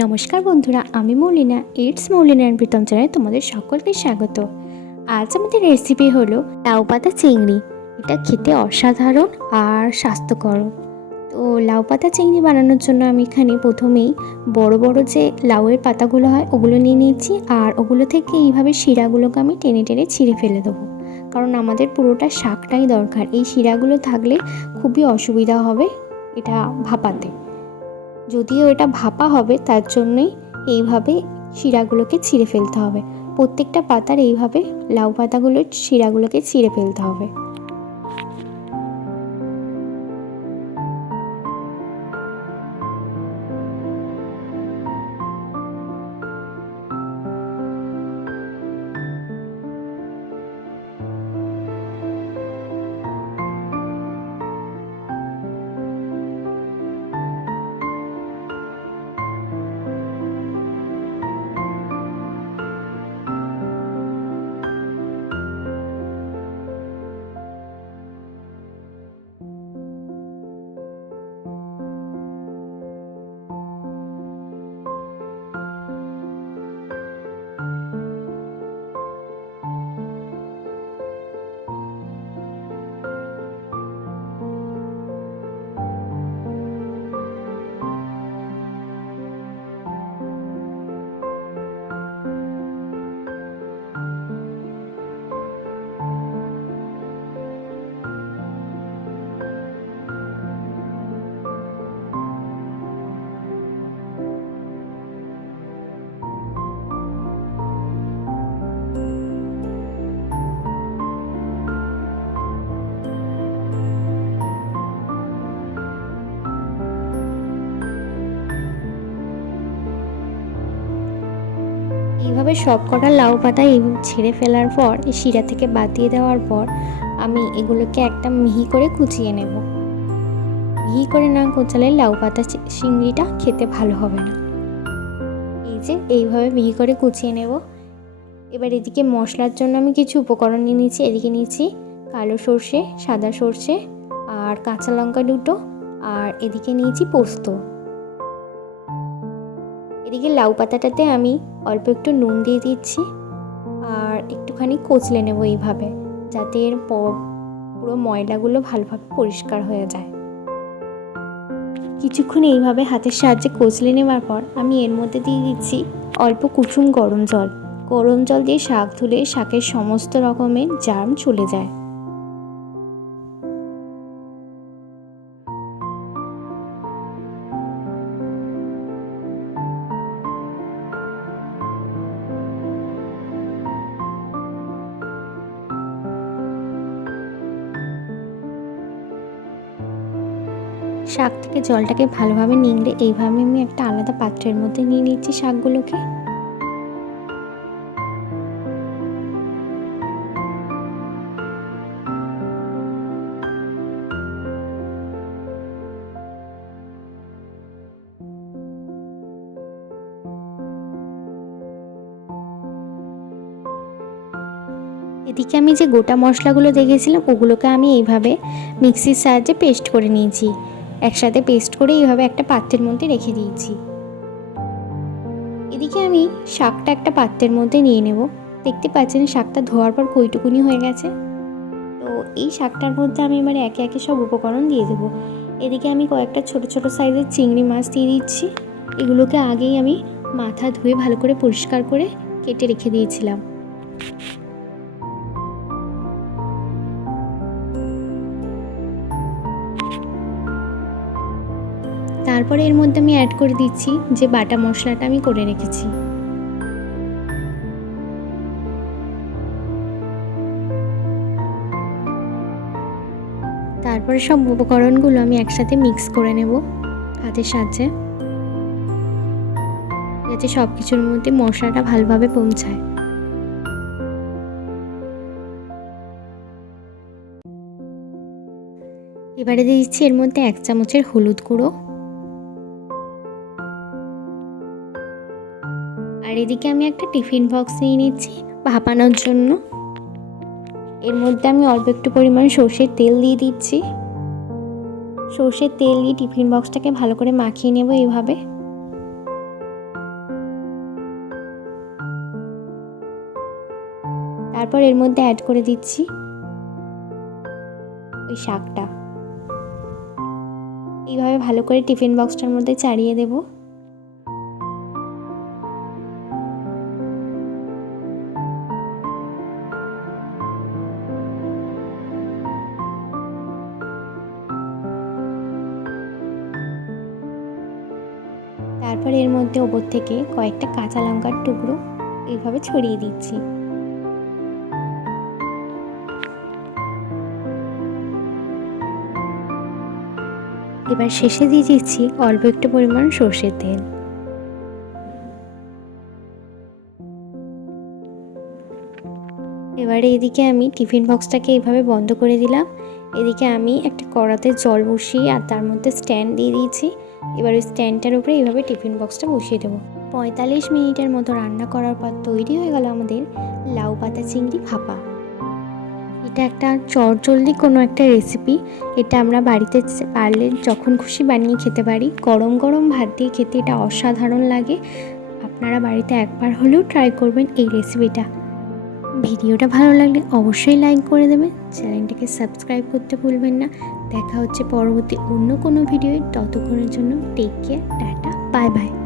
নমস্কার বন্ধুরা, আমি মৌলিনা। ইটস মৌলিনা অ্যান্ড প্রীতম চ্যানেলে তোমাদের সকলকে স্বাগত। আজ আমাদের রেসিপি হলো লাউ পাতা চিংড়ি। এটা খেতে অসাধারণ আর স্বাস্থ্যকর। তো লাউ পাতা চিংড়ি বানানোর জন্য আমি এখানে প্রথমেই বড় বড় যে লাউয়ের পাতাগুলো হয় ওগুলো নিয়ে নিয়েছি, আর ওগুলো থেকে এইভাবে শিরাগুলোকে আমি টেনে টেনে ছিঁড়ে ফেলে দেবো, কারণ আমাদের পুরোটা শাকটাই দরকার। এই শিরাগুলো থাকলে খুবই অসুবিধা হবে এটা ভাপাতে। যদিও এটা ভাপা হবে, তার জন্যই এইভাবে শিরাগুলোকে ছিঁড়ে ফেলতে হবে। প্রত্যেকটা পাতার এইভাবে লাউ পাতাগুলোর শিরাগুলোকে ছিঁড়ে ফেলতে হবে। এইভাবে সব কটা লাউ পাতা ছেড়ে ফেলার পর, এই শিরা থেকে বাদ দিয়ে দেওয়ার পর আমি এগুলোকে একটা মিহি করে কুচিয়ে নেব। মিহি করে না কুচালে লাউ পাতা চিংড়িটা খেতে ভালো হবে না। এই যে এইভাবে মিহি করে কুচিয়ে নেব। এবার এদিকে মশলার জন্য আমি কিছু উপকরণ নিয়ে নিয়েছি। এদিকে নিয়েছি কালো সর্ষে, সাদা সর্ষে আর কাঁচা লঙ্কা দুটো, আর এদিকে নিয়েছি পোস্ত। এদিকে লাউ পাতাটাতে আমি অল্প একটু নুন দিয়ে দিচ্ছি, আর একটুখানি কচলে নেব এইভাবে, যাতে এর পুরো ময়লাগুলো ভালোভাবে পরিষ্কার হয়ে যায়। কিছুক্ষণ এইভাবে হাতের সাহায্যে কচলে নেওয়ার পর আমি এর মধ্যে দিয়ে দিচ্ছি অল্প কুসুম গরম জল। গরম জল দিয়ে শাক ধুলে শাকের সমস্ত রকমের জার্ম চলে যায়। শাক থেকে জলটাকে ভালোভাবে নিংড়ে এইভাবে আমি একটা আলাদা পাত্রের মধ্যে নিয়ে নিচ্ছি শাকগুলোকে। এদিকে আমি যে গোটা মশলাগুলো দেখেছিলাম ওগুলোকে আমি এইভাবে মিক্সির সাহায্যে পেস্ট করে নিয়েছি। একসাথে পেস্ট করে এইভাবে একটা পাত্রের মধ্যে রেখে দিয়েছি। এদিকে আমি শাকটা একটা পাত্রের মধ্যে নিয়ে নেব। দেখতে পাচ্ছেন শাকটা ধোয়ার পর কইটুকুনি হয়ে গেছে। তো এই শাকটার মধ্যে আমি এবার একে একে সব উপকরণ দিয়ে দেবো। এদিকে আমি কয়েকটা ছোট ছোট সাইজের চিংড়ি মাছ দিয়ে দিচ্ছি। এগুলোকে আগেই আমি মাথা ধুয়ে ভালো করে পরিষ্কার করে কেটে রেখে দিয়েছিলাম। তারপরে এর মধ্যে আমি অ্যাড করে দিচ্ছি যে বাটা মশলাটা আমি করে রেখেছি। তারপরে সব উপকরণগুলো আমি একসাথে মিক্স করে নেব হাতের সাহায্যে, যাতে সব কিছুর মধ্যে মশলাটা ভালোভাবে পৌঁছায়। এবারে দিয়ে দিচ্ছি এর মধ্যে 1 চামচের হলুদ গুঁড়ো, আর এদিকে আমি একটা টিফিন বক্স নিয়ে নিচ্ছি ভাপানোর জন্য। এর মধ্যে আমি অল্প একটু পরিমাণ সর্ষের তেল দিয়ে দিচ্ছি। সর্ষের তেল দিয়ে টিফিন বক্সটাকে ভালো করে মাখিয়ে নেব এইভাবে। তারপর এর মধ্যে অ্যাড করে দিচ্ছি ওই শাকটা। এইভাবে ভালো করে টিফিন বক্সটার মধ্যে চাড়িয়ে দেব। তারপর এর মধ্যে ওপর থেকে কয়েকটা কাঁচা লঙ্কার টুকরো এইভাবে ছড়িয়ে দিচ্ছি। এবার শেষে দিয়ে দিচ্ছি অল্প একটু পরিমাণ সর্ষের তেল। এবারে এদিকে আমি টিফিন বক্সটাকে এইভাবে বন্ধ করে দিলাম। এদিকে আমি একটা কড়াতে জল বসিয়ে আর তার মধ্যে স্ট্যান্ড দিয়ে দিয়েছি। এবার ওই স্ট্যান্ডটার উপরে এইভাবে টিফিন বক্সটা বসিয়ে দেবো। 45 মিনিটের মতো রান্না করার পর তৈরি হয়ে গেল আমাদের লাউ পাতা চিংড়ি ভাপা। এটা একটা চটজলদি কোনো একটা রেসিপি। এটা আমরা বাড়িতে পারলে যখন খুশি বানিয়ে খেতে পারি। গরম গরম ভাত দিয়ে খেতে এটা অসাধারণ লাগে। আপনারা বাড়িতে একবার হলেও ট্রাই করবেন এই রেসিপিটা। ভিডিওটা ভালো লাগলে অবশ্যই লাইক করে দেবেন, চ্যানেলটাকে সাবস্ক্রাইব করতে ভুলবেন না। দেখা হচ্ছে পরবর্তী অন্য কোনো ভিডিওয়ে। ততক্ষণের জন্য take care, tata, bye by.